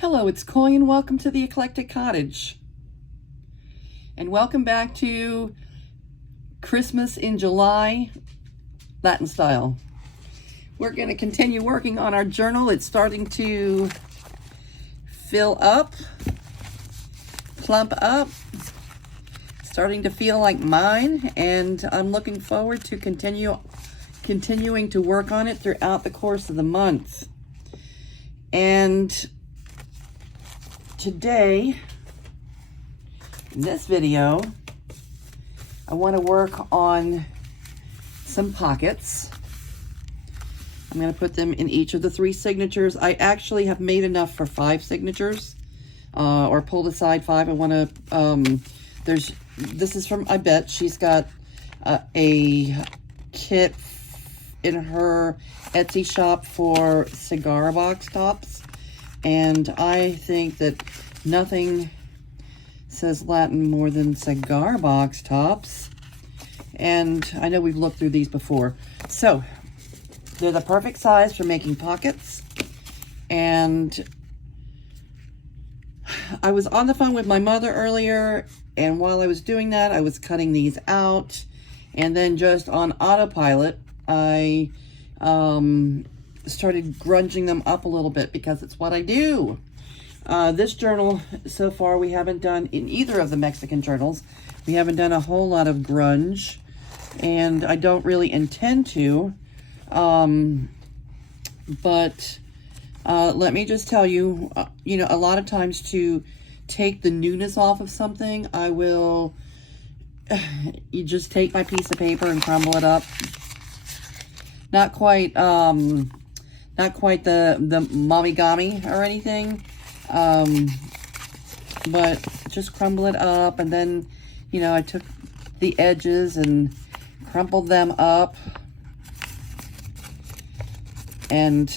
Hello, it's Coy and welcome to the Eclectic Cottage. And welcome back to Christmas in July, Latin style. We're going to continue working on our journal. It's starting to fill up, plump up, starting to feel like mine, and I'm looking forward to continuing to work on it throughout the course of the month. And today, in this video, I want to work on some pockets. I'm going to put them in each of the 3 signatures. I actually have made enough for 5 signatures, or pulled aside 5. I want to, this is from, I bet, she's got a kit in her Etsy shop for cigar box tops. And I think that nothing says Latin more than cigar box tops. And I know we've looked through these before. So, they're the perfect size for making pockets. And I was on the phone with my mother earlier, and while I was doing that, I was cutting these out. And then just on autopilot, I started grunging them up a little bit because it's what I do. This journal, so far, we haven't done, in either of the Mexican journals, we haven't done a whole lot of grunge, and I don't really intend to. But let me just tell you, you know, a lot of times to take the newness off of something, I will, you just take my piece of paper and crumble it up. Not quite the mommy-gami or anything, but just crumble it up. And then, you know, I took the edges and crumpled them up, and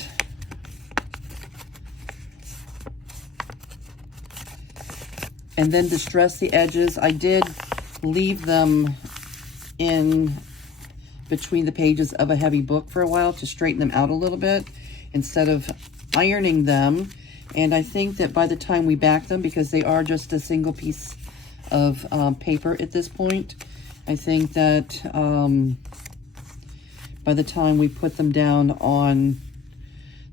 then distress the edges. I did leave them in between the pages of a heavy book for a while to straighten them out a little bit instead of ironing them. And I think that by the time we back them, because they are just a single piece of paper at this point, I think that by the time we put them down on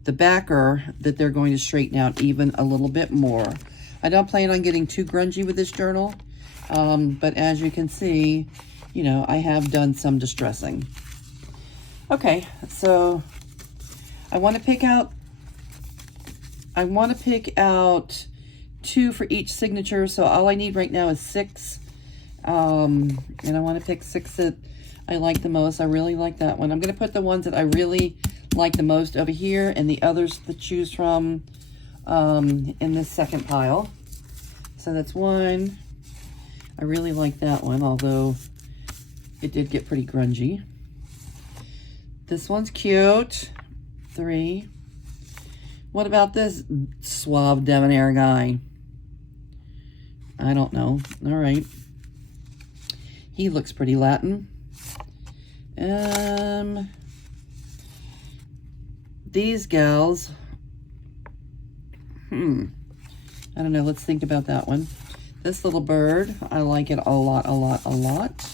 the backer, that they're going to straighten out even a little bit more. I don't plan on getting too grungy with this journal, but as you can see, you know, I have done some distressing. Okay, so I want to pick out 2 for each signature. So all I need right now is 6. And I want to pick 6 that I like the most. I really like that one. I'm going to put the ones that I really like the most over here, and the others to choose from in this second pile. So that's 1. I really like that one, although it did get pretty grungy. This one's cute. 3. What about this suave debonair guy? I don't know. All right. He looks pretty Latin. These gals. I don't know. Let's think about that one. This little bird, I like it a lot, a lot, a lot.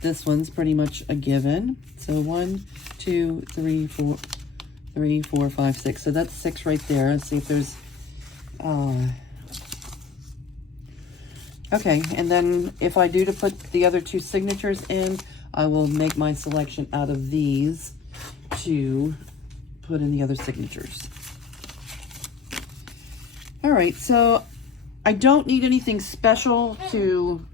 This one's pretty much a given. So 1, 2, 3, 4, 3, 4, 5, 6. So that's 6 right there. Let's see if there's, okay. And then if I do to put the other 2 signatures in, I will make my selection out of these to put in the other signatures. All right, so I don't need anything special to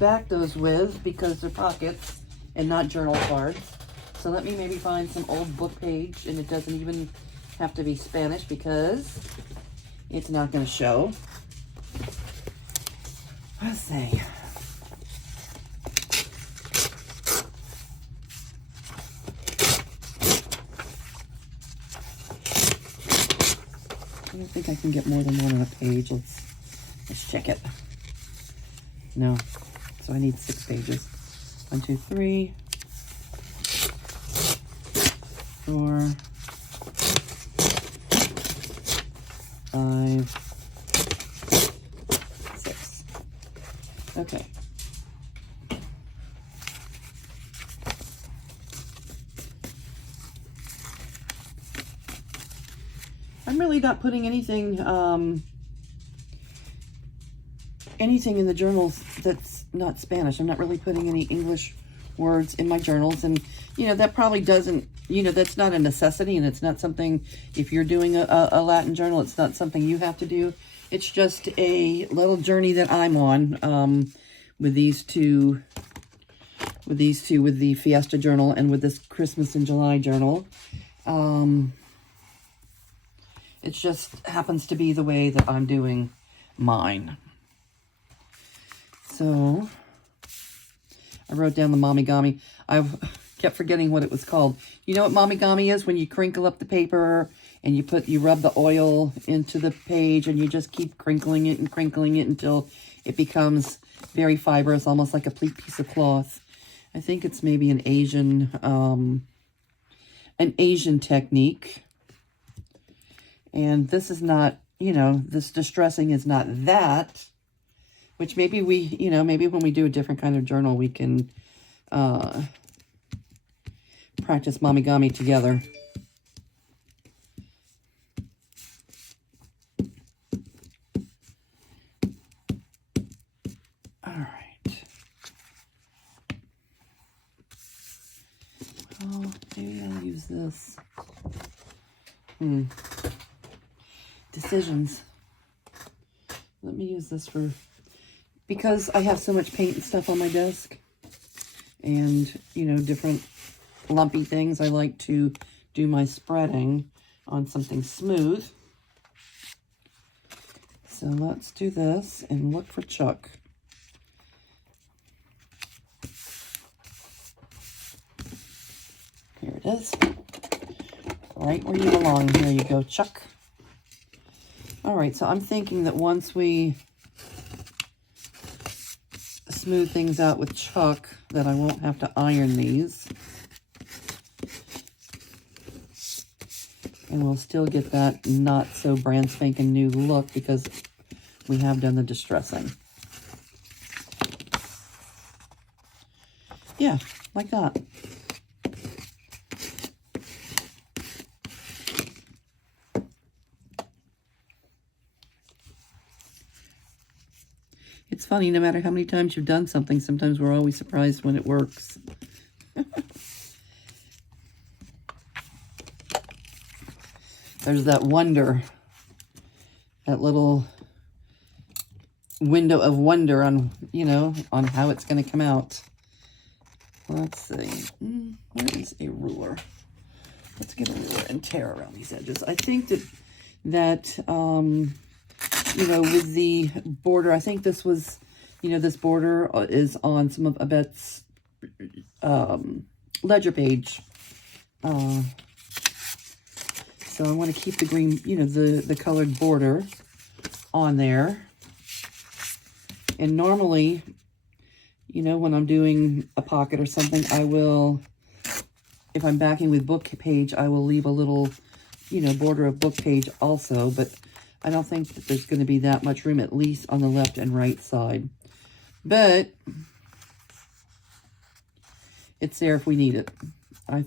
back those with because they're pockets and not journal cards. So let me maybe find some old book page, and it doesn't even have to be Spanish because it's not going to show. Let's see. I don't think I can get more than 1 on a page. Let's check it. No. So I need 6 pages. 1, 2, 3, 4, 5, 6. Okay. I'm really not putting anything anything in the journals that's not Spanish. I'm not really putting any English words in my journals, and you know, that probably doesn't, you know, that's not a necessity, and it's not something, if you're doing a Latin journal, it's not something you have to do. It's just a little journey that I'm on with these two, with the Fiesta journal and with this Christmas in July journal. It just happens to be the way that I'm doing mine. So I wrote down the Mamigami. I kept forgetting what it was called. You know what Mamigami is? When you crinkle up the paper and you rub the oil into the page and you just keep crinkling it until it becomes very fibrous, almost like a piece of cloth. I think it's maybe an Asian technique. And this is not, you know, this distressing is not that, which maybe we, you know, maybe when we do a different kind of journal, we can practice Mamigami together. All right. Well, maybe I'll use this. Decisions. Let me use this for, because I have so much paint and stuff on my desk and, you know, different lumpy things, I like to do my spreading on something smooth. So let's do this and look for Chuck. Here it is. Right where you belong. Here you go, Chuck. All right, so I'm thinking that once we smooth things out with Chuck, that I won't have to iron these. And we'll still get that not so brand spanking new look because we have done the distressing. Yeah, like that. It's funny, no matter how many times you've done something, sometimes we're always surprised when it works. There's that wonder, that little window of wonder on, you know, on how it's going to come out. Let's see. Where is a ruler? Let's get a ruler and tear around these edges. I think that you know, with the border, I think this was, you know, this border is on some of Abette's ledger page. So I want to keep the green, you know, the colored border on there. And normally, you know, when I'm doing a pocket or something, I will, if I'm backing with book page, I will leave a little, you know, border of book page also, but I don't think that there's going to be that much room, at least on the left and right side. But it's there if we need it.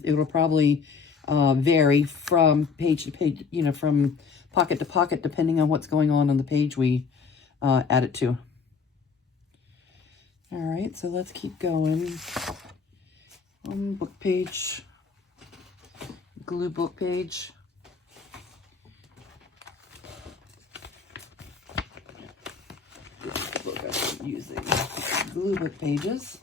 It'll probably vary from page to page, you know, from pocket to pocket, depending on what's going on the page we add it to. All right, so let's keep going. On book page, glue book page. Book I'm using glue book pages.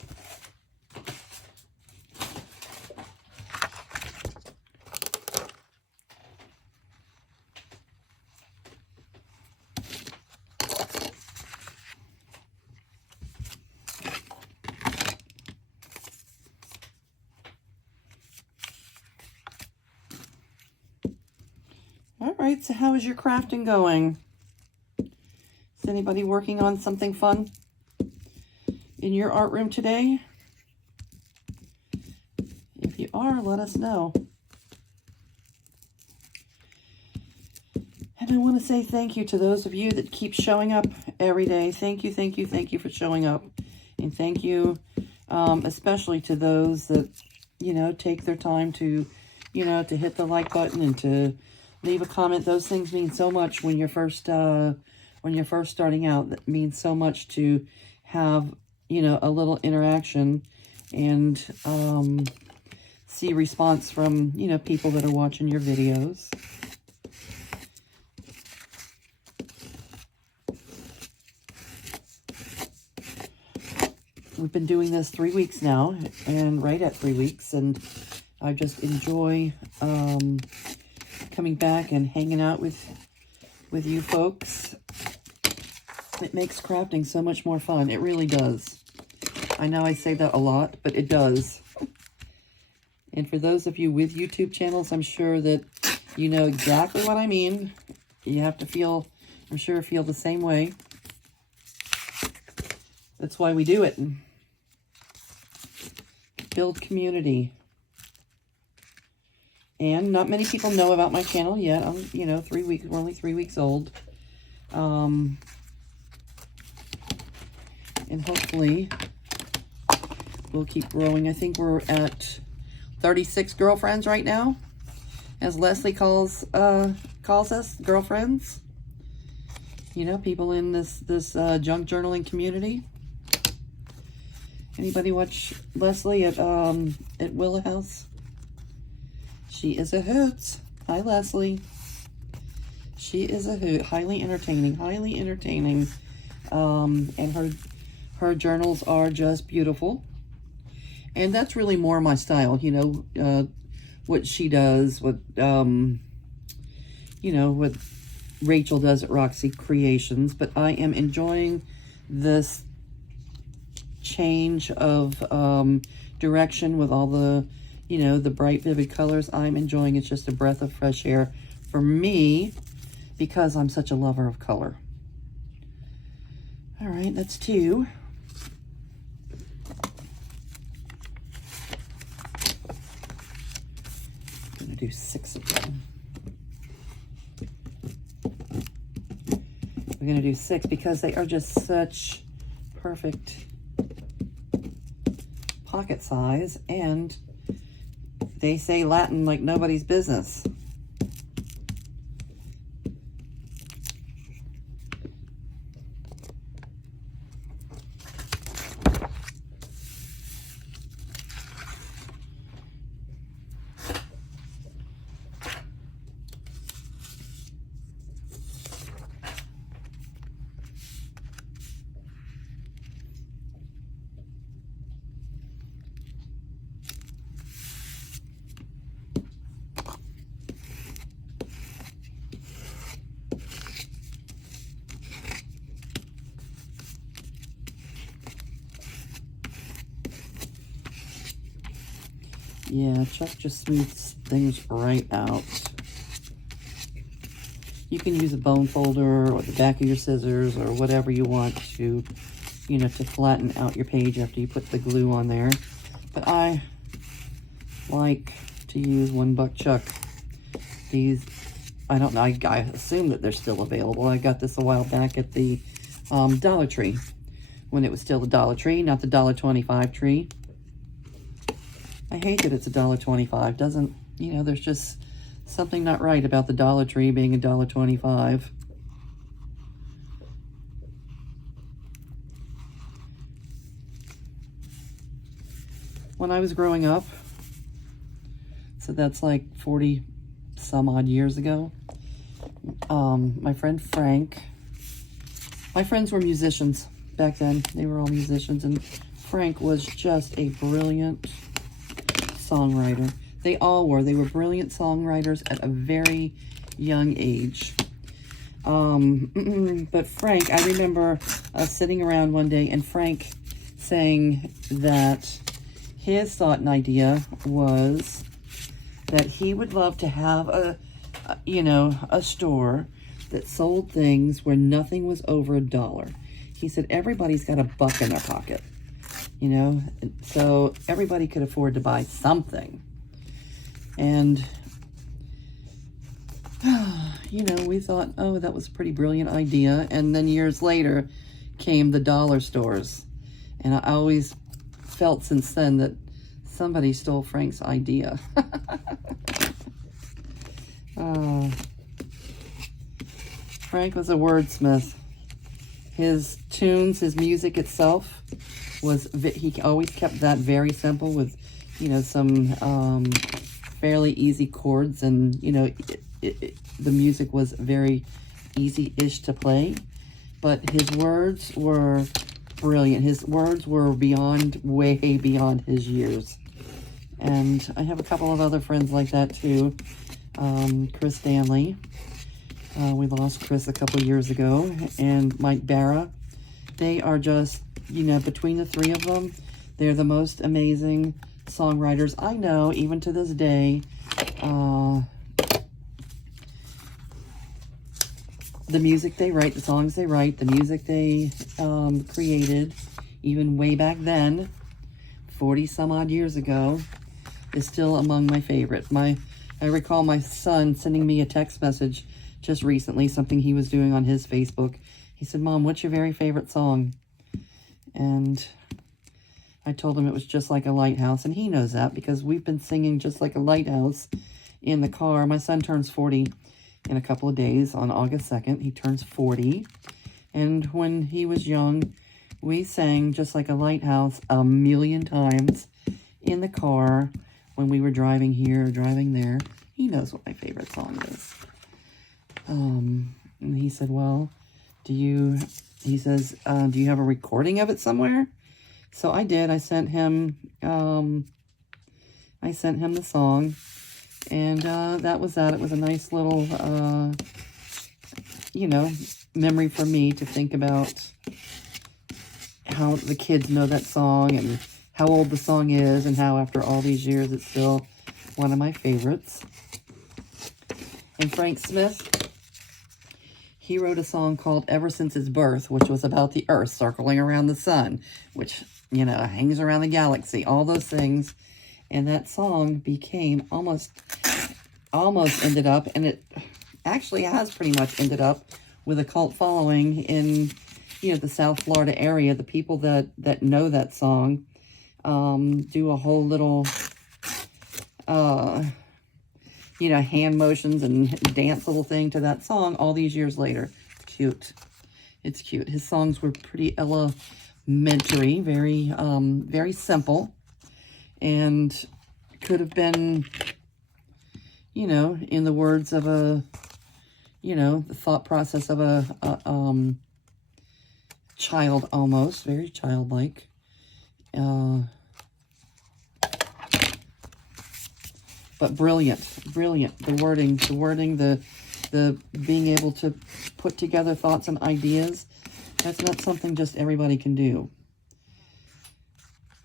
All right, so how is your crafting going? Is anybody working on something fun in your art room today? If you are, let us know. And I want to say thank you to those of you that keep showing up every day. Thank you, thank you, thank you for showing up. And thank you especially to those that, you know, take their time to, you know, to hit the like button and to leave a comment. Those things mean so much when you're first starting out. That means so much to have, you know, a little interaction and see response from, you know, people that are watching your videos. We've been doing this 3 weeks now, and right at 3 weeks, and I just enjoy coming back and hanging out with you folks. It makes crafting so much more fun. It really does. I know I say that a lot, but it does. And for those of you with YouTube channels, I'm sure that you know exactly what I mean. You have to feel, I'm sure, feel the same way. That's why we do it. Build community. And not many people know about my channel yet. I'm, you know, 3 weeks, we're only 3 weeks old. And hopefully we'll keep growing. I think we're at 36 girlfriends right now, as Leslie calls us, girlfriends. You know, people in this junk journaling community. Anybody watch Leslie at Willow House? She is a hoot. Hi, Leslie. She is a hoot. Highly entertaining. Highly entertaining. And her journals are just beautiful. And that's really more my style. You know, what she does, what you know, what Rachel does at Roxy Creations. But I am enjoying this change of direction with all the, you know, the bright vivid colors. I'm enjoying it. It's just a breath of fresh air for me because I'm such a lover of color. All right, that's 2. I'm gonna do 6 of them. We're gonna do 6 because they are just such perfect pocket size, and they say Latin like nobody's business. Yeah, Chuck just smooths things right out. You can use a bone folder or the back of your scissors or whatever you want to, you know, to flatten out your page after you put the glue on there. But I like to use $1 Chuck. These, I don't know, I assume that they're still available. I got this a while back at the Dollar Tree, when it was still the Dollar Tree, not the $1.25 tree. I hate that it's $1.25. Doesn't, you know, there's just something not right about the Dollar Tree being $1.25. When I was growing up, so that's like 40 some odd years ago, my friend Frank, my friends were musicians back then. They were all musicians, and Frank was just a brilliant songwriter. They all were. They were brilliant songwriters at a very young age. But Frank, I remember sitting around one day and Frank saying that his thought and idea was that he would love to have a store that sold things where nothing was over $1. He said everybody's got $1 in their pocket, you know, so everybody could afford to buy something. And you know, we thought, oh, that was a pretty brilliant idea. And then years later came the dollar stores. And I always felt since then that somebody stole Frank's idea. Frank was a wordsmith. His tunes, his music itself, he always kept that very simple with, you know, some fairly easy chords, and, you know, the music was very easy-ish to play, but his words were brilliant. His words were way beyond his years. And I have a couple of other friends like that too. Chris Stanley. We lost Chris a couple years ago. And Mike Barra. They are just, you know, between the three of them, they're the most amazing songwriters I know, even to this day. The music they write, the songs they write, the music they created, even way back then, 40 some odd years ago, is still among my favorite. I recall my son sending me a text message just recently, something he was doing on his Facebook. He said, "Mom, what's your very favorite song?" And I told him it was Just Like a Lighthouse, and he knows that because we've been singing Just Like a Lighthouse in the car. My son turns 40 in a couple of days. On August 2nd, he turns 40. And when he was young, we sang Just Like a Lighthouse a million times in the car when we were driving here, driving there. He knows what my favorite song is. And he said, well, do you have a recording of it somewhere? So I did. I sent him the song, and that was that. It was a nice little, you know, memory for me to think about how the kids know that song and how old the song is and how after all these years it's still one of my favorites. And Frank Smith, he wrote a song called Ever Since Its Birth, which was about the Earth circling around the sun, which, you know, hangs around the galaxy, all those things. And that song became almost ended up, and it actually has pretty much ended up with a cult following in, you know, the South Florida area. The people that know that song do a whole little, you know, hand motions and dance little thing to that song all these years later. Cute. It's cute. His songs were pretty elementary, very, very simple, and could have been, you know, in the words of a, you know, the thought process of a child almost, very childlike. But brilliant. The wording, the being able to put together thoughts and ideas. That's not something just everybody can do.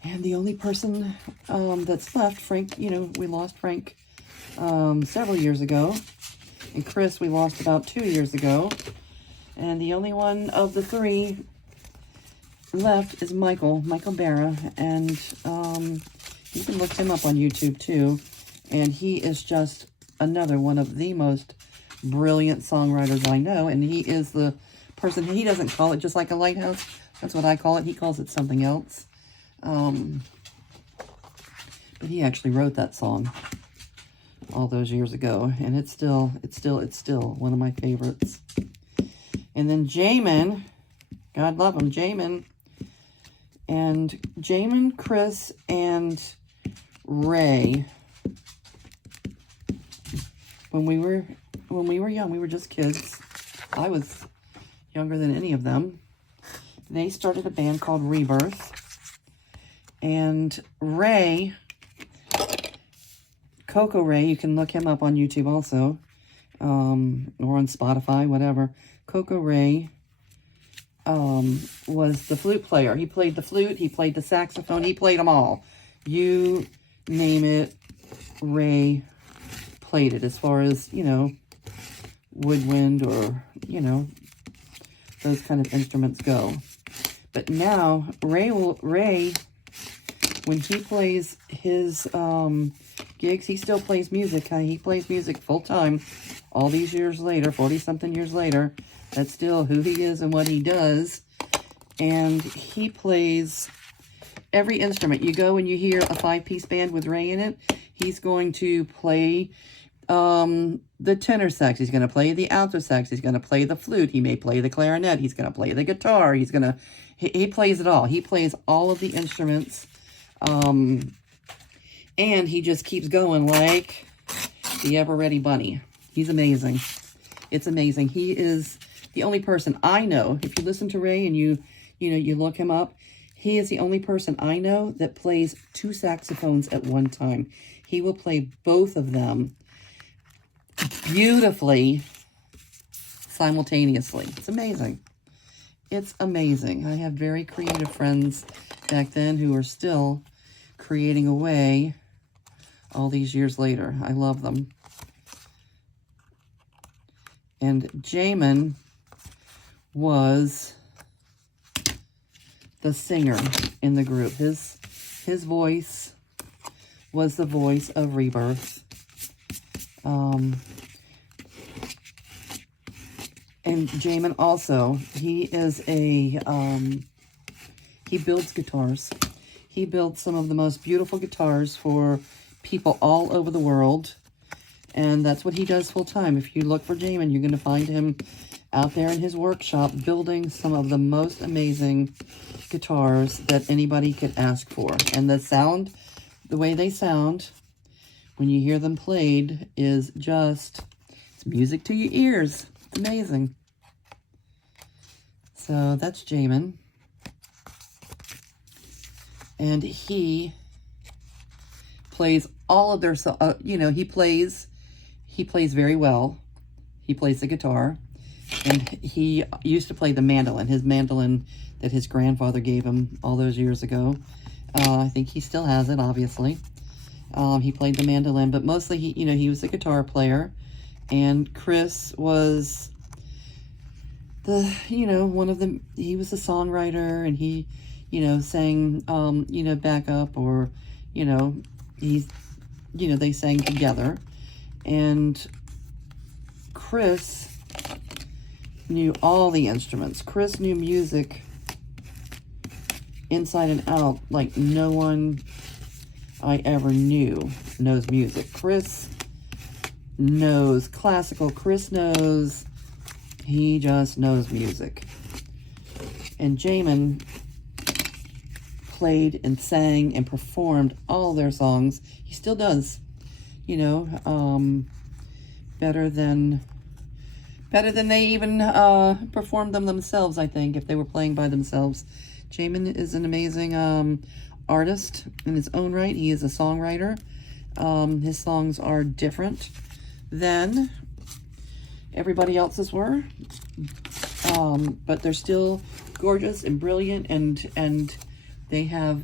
And the only person that's left, Frank, you know, we lost Frank several years ago. And Chris, we lost about 2 years ago. And the only one of the three left is Michael Barra. And you can look him up on YouTube too. And he is just another one of the most brilliant songwriters I know. And he is the person, he doesn't call it Just Like a Lighthouse. That's what I call it. He calls it something else. But he actually wrote that song all those years ago. And it's still one of my favorites. And then Jamin, God love him, Jamin. And Jamin, Chris, and Ray. When we were young, we were just kids. I was younger than any of them. They started a band called Rebirth. And Ray, Coco Ray, you can look him up on YouTube also, or on Spotify, whatever. Coco Ray was the flute player. He played the flute, he played the saxophone, he played them all. You name it, Ray played it, as far as, you know, woodwind or, you know, those kind of instruments go. But now, Ray, when he plays his gigs. He still plays music. He plays music full time all these years later, 40-something years later. That's still who he is and what he does. And he plays every instrument. You go and you hear a 5-piece band with Ray in it, he's going to play the tenor sax. He's going to play the alto sax. He's going to play the flute. He may play the clarinet. He's going to play the guitar. He plays it all. He plays all of the instruments. And he just keeps going like the ever-ready bunny. He's amazing. It's amazing. He is the only person I know. If you listen to Ray and you look him up, he is the only person I know that plays 2 saxophones at one time. He will play both of them beautifully simultaneously. It's amazing. It's amazing. I have very creative friends back then who are still creating away all these years later. I love them. And Jamin was the singer in the group. His voice was the voice of Rebirth. And Jamin also, he is he builds guitars. He builds some of the most beautiful guitars for people all over the world. And that's what he does full time. If you look for Jamin, you're going to find him out there in his workshop building some of the most amazing guitars that anybody could ask for. And the sound, the way they sound when you hear them played is just, it's music to your ears. It's amazing. So that's Jamin. And he plays all of their, he plays very well. He plays the guitar. And he used to play the mandolin, his mandolin that his grandfather gave him all those years ago. I think he still has it, obviously. He played the mandolin, but mostly he was a guitar player. And Chris was he was a songwriter, and he, sang, backup, or, they sang together. And Chris knew all the instruments. Chris knew music inside and out like no one I ever knew knows music. Chris knows classical. He just knows music. And Jamin played and sang and performed all their songs. He still does, better than they even performed them themselves, I think, if they were playing by themselves. Jamin is an amazing artist in his own right. He is a songwriter. His songs are different than everybody else's were, but they're still gorgeous and brilliant, and they have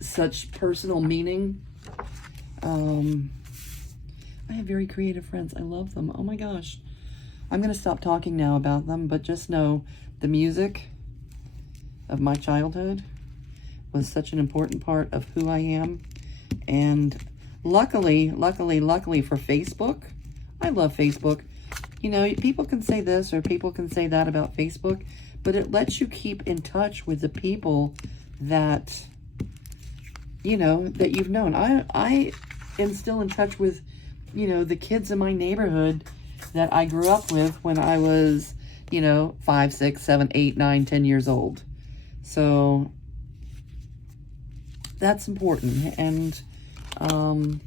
such personal meaning. I have very creative friends. I love them. Oh my gosh. I'm going to stop talking now about them, but just know the music of my childhood was such an important part of who I am. And luckily for Facebook, I love Facebook. People can say this or people can say that about Facebook, but it lets you keep in touch with the people that, that you've known. I am still in touch with, the kids in my neighborhood that I grew up with when I was, 5, 6, 7, 8, 9, 10 years old. So that's important. And one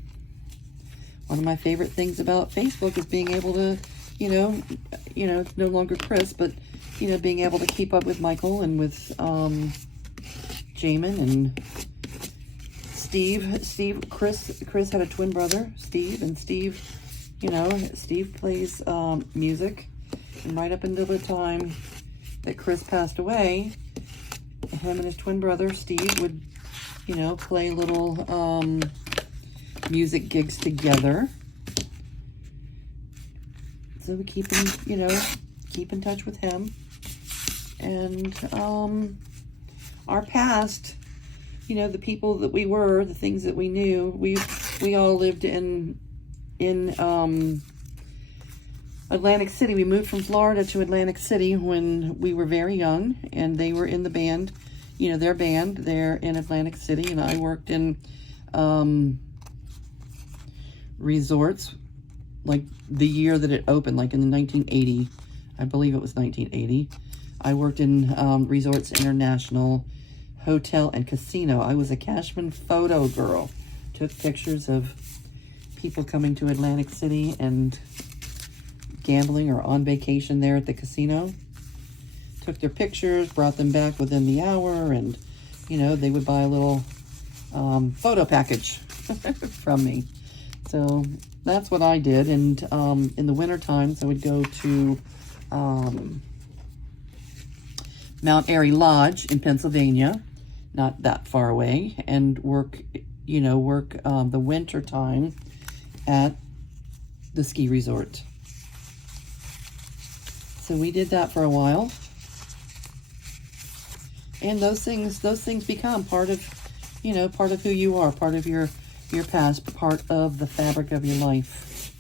of my favorite things about Facebook is being able to, it's no longer Chris, but, being able to keep up with Michael and with Jamin and Steve. Chris had a twin brother, Steve, and Steve plays music. And right up until the time that Chris passed away, him and his twin brother, Steve, would, play little music gigs together. So we keep in touch with him. And our past, the people that we were, the things that we knew, we all lived in Atlantic City. We moved from Florida to Atlantic City when we were very young, and they were in the band, you know, their band there in Atlantic City, and I worked in resorts, like the year that it opened, like in the 1980, I believe it was 1980. I worked in Resorts International Hotel and Casino. I was a Cashman photo girl. Took pictures of people coming to Atlantic City and gambling or on vacation there at the casino. Took their pictures, brought them back within the hour, and, you know, they would buy a little photo package from me. So that's what I did. And in the winter times, I would go to Mount Airy Lodge in Pennsylvania, not that far away, and work the winter time at the ski resort. So we did that for a while. And those things become part of, you know, part of who you are, part of your past, part of the fabric of your life.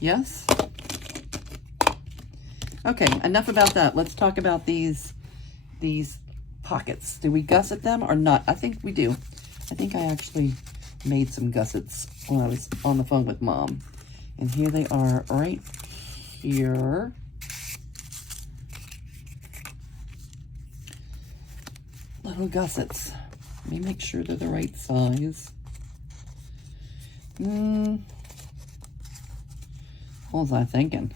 Yes? Okay, enough about that. Let's talk about these pockets. Do we gusset them or not? I think we do. I think I actually made some gussets when I was on the phone with Mom. And here they are right here. Little gussets. Let me make sure they're the right size. What was I thinking?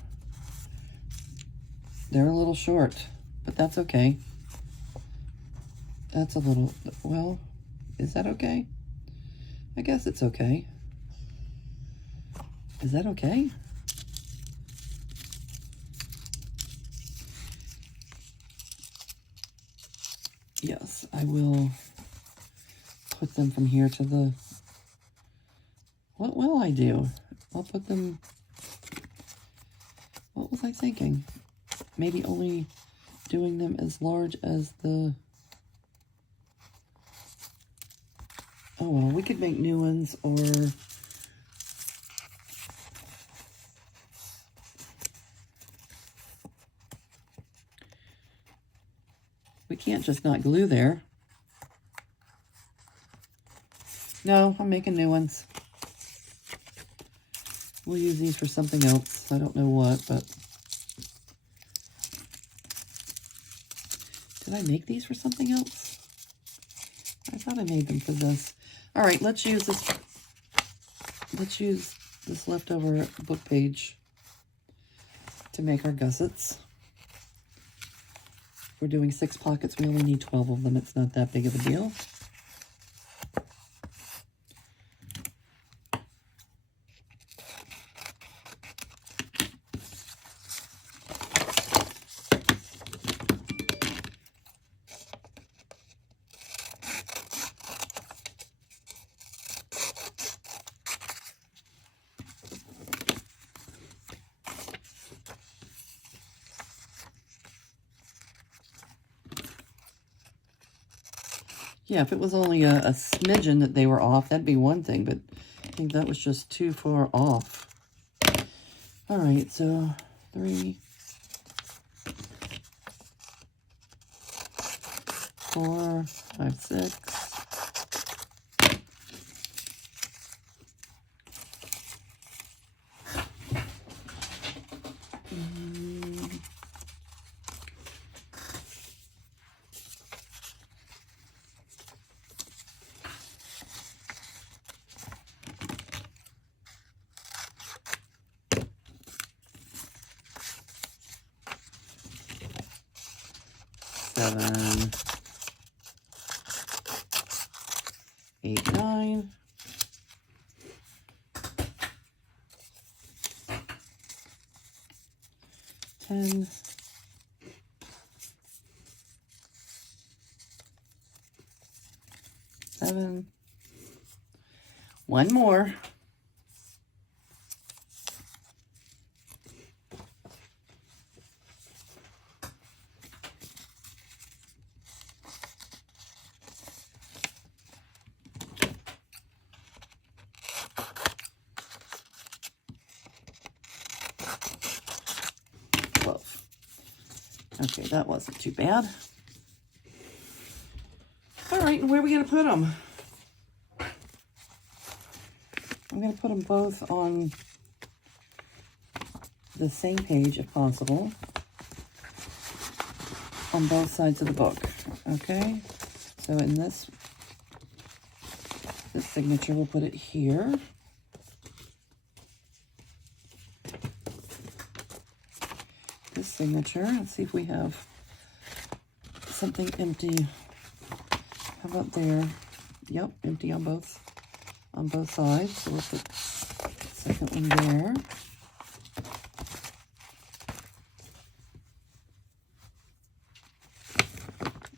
They're a little short, but that's okay. That's a little, well, is that okay? I guess it's okay. Is that okay? Yes, I will put them from here to the, what will I do? I'll put them, what was I thinking? Maybe only doing them as large as the, oh well, we could make new ones, or we can't just not glue there. No, I'm making new ones. We'll use these for something else. I don't know what, but did I make these for something else? I thought I made them for this. All right, let's use this. Let's use this leftover book page to make our gussets. We're doing 6 pockets. We only need 12 of them. It's not that big of a deal. Yeah, if it was only a smidgen that they were off, that'd be one thing, but I think that was just too far off. All right, so 3, 4, 5, 6. Seven, 8, 9. 10. 7. One more. Okay, that wasn't too bad. All right, and where are we going to put them? I'm going to put them both on the same page if possible, on both sides of the book. Okay, so in this signature, we'll put it here. This signature, let's see if we have something empty. How about there? Yep, empty on both sides. So we'll put the second one there.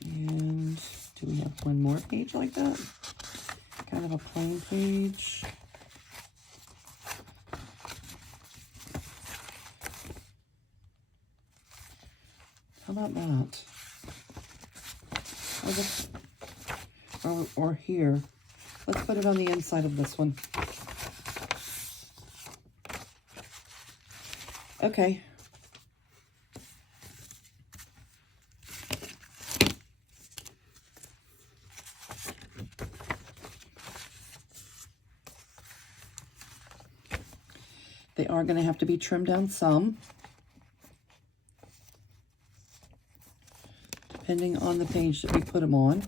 And do we have one more page like that? Kind of a plain page. How about that? Or here. Let's put it on the inside of this one. Okay. They are going to have to be trimmed down some, depending on the page that we put them on.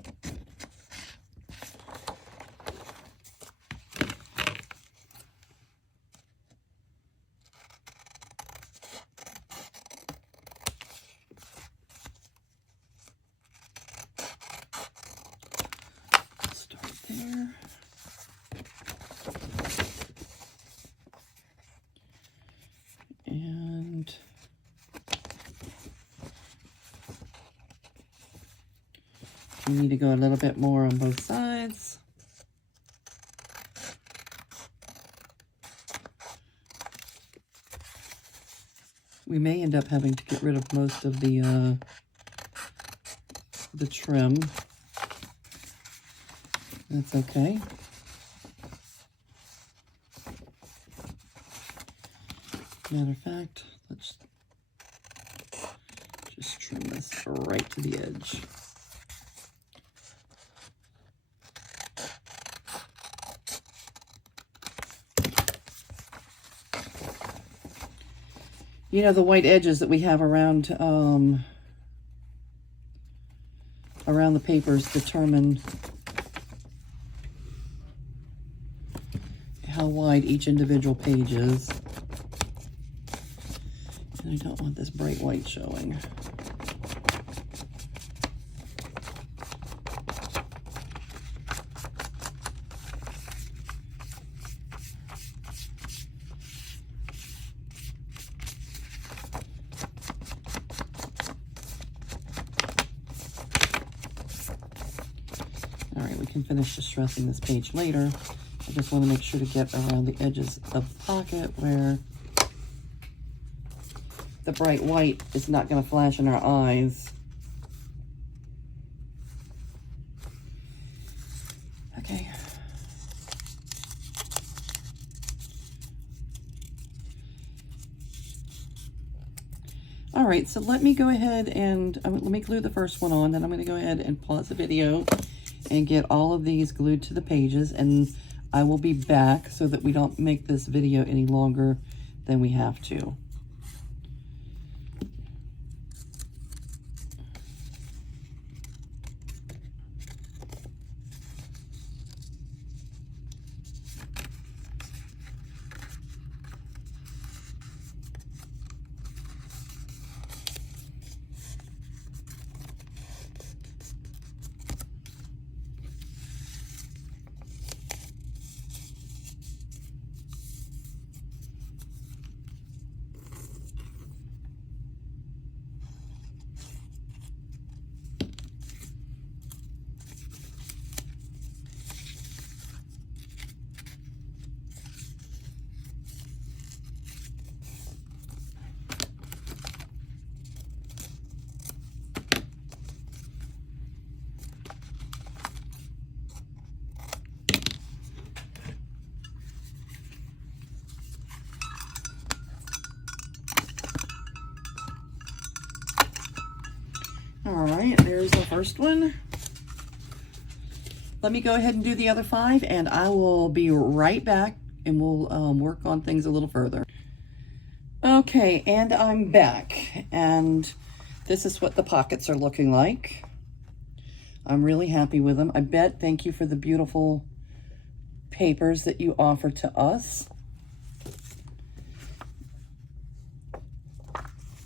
Start there. And we need to go a little bit more on both sides. We may end up having to get rid of most of the trim. That's okay. Matter of fact, let's just trim this right to the edge. You know, the white edges that we have around around the papers determine how wide each individual page is. And I don't want this bright white showing. All right, we can finish distressing this page later. I just want to make sure to get around the edges of the pocket where the bright white is not going to flash in our eyes. Okay. All right, so let me go ahead and let me glue the first one on, then I'm going to go ahead and pause the video and get all of these glued to the pages, and I will be back so that we don't make this video any longer than we have to. right, there's the first one. Let me go ahead and do the other 5, and I will be right back, and we'll work on things a little further. Okay, and I'm back, and this is what the pockets are looking like. I'm really happy with them. I bet, thank you for the beautiful papers that you offer to us.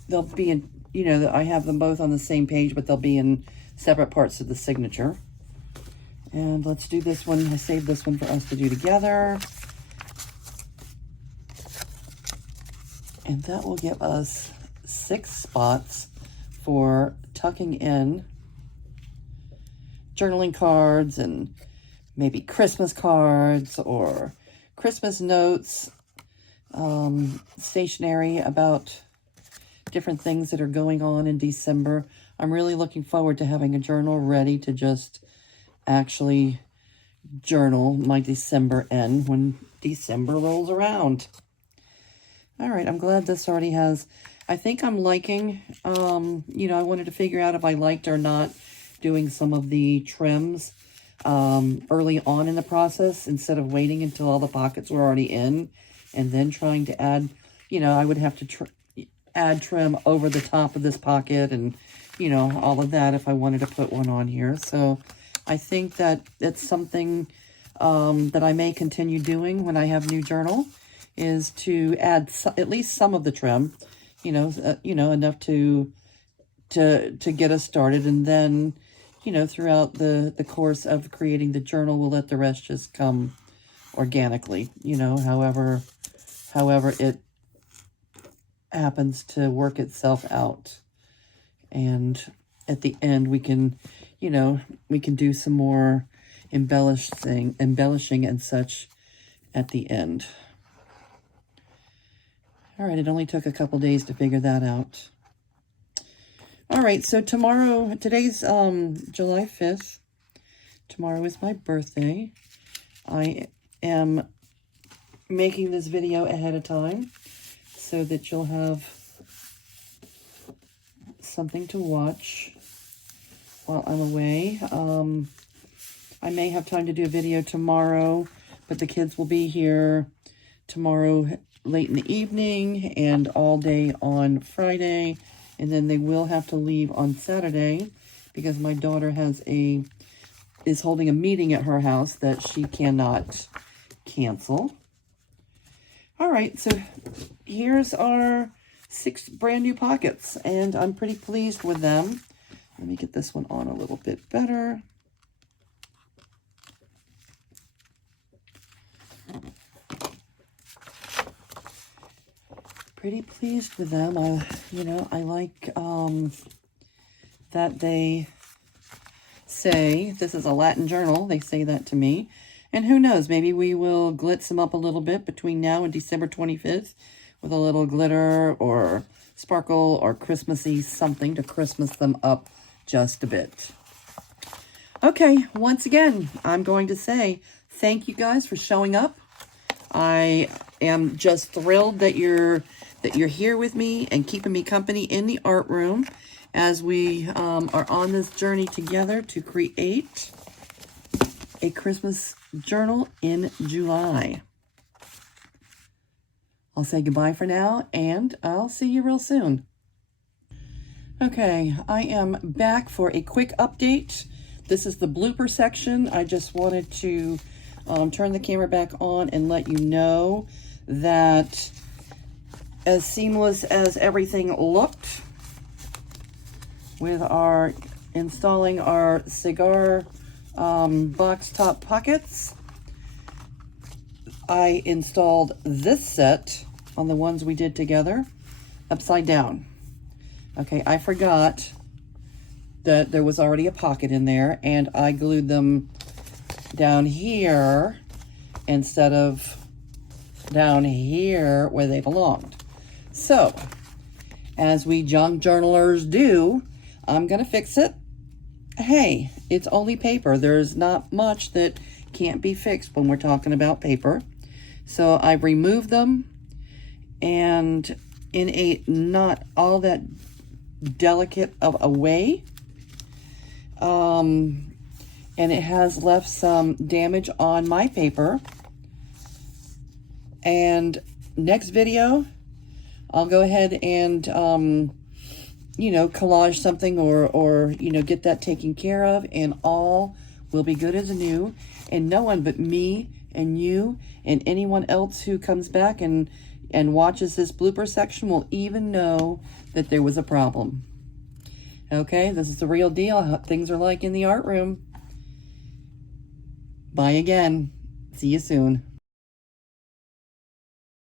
They'll be in, you know, I have them both on the same page, but they'll be in separate parts of the signature. And let's do this one. I saved this one for us to do together. And that will give us 6 spots for tucking in journaling cards and maybe Christmas cards or Christmas notes, stationery about different things that are going on in December. I'm really looking forward to having a journal ready to just actually journal my December end when December rolls around. All right, I'm glad this already has, I think I'm liking, you know, I wanted to figure out if I liked or not doing some of the trims early on in the process instead of waiting until all the pockets were already in and then trying to add, you know, I would have to add trim over the top of this pocket and, you know, all of that if I wanted to put one on here. So I think that it's something that I may continue doing when I have new journal is to add at least some of the trim, you know, enough to get us started. And then, you know, throughout the course of creating the journal, we'll let the rest just come organically, you know, however it happens to work itself out. And at the end, we can, you know, we can do some more embellishing and such at the end. All right, it only took a couple days to figure that out. All right, so tomorrow, today's July 5th. Tomorrow is my birthday. I am making this video ahead of time so that you'll have something to watch while I'm away. I may have time to do a video tomorrow, but the kids will be here tomorrow late in the evening and all day on Friday. And then they will have to leave on Saturday because my daughter is holding a meeting at her house that she cannot cancel. All right, so here's our 6 brand new pockets, and I'm pretty pleased with them. Let me get this one on a little bit better. Pretty pleased with them. I like that they say this is a Latin journal. They say that to me. And who knows, maybe we will glitz them up a little bit between now and December 25th with a little glitter or sparkle or Christmassy something to Christmas them up just a bit. Okay, once again, I'm going to say thank you guys for showing up. I am just thrilled that you're here with me and keeping me company in the art room as we are on this journey together to create a Christmas journal in July. I'll say goodbye for now, and I'll see you real soon. Okay, I am back for a quick update. This is the blooper section. I just wanted to turn the camera back on and let you know that as seamless as everything looked with our installing our Cigar box top pockets, I installed this set on the ones we did together upside down. Okay, I forgot that there was already a pocket in there, and I glued them down here instead of down here where they belonged. So, as we junk journalers do, I'm gonna fix it. Hey, it's only paper. There's not much that can't be fixed when we're talking about paper. So I've removed them, and in a not all that delicate of a way, And it has left some damage on my paper. And next video, I'll go ahead and, you know, collage something or, you know, get that taken care of, and all will be good as new. And no one but me and you and anyone else who comes back and watches this blooper section will even know that there was a problem. Okay, this is the real deal, how things are like in the art room. Bye again. See you soon.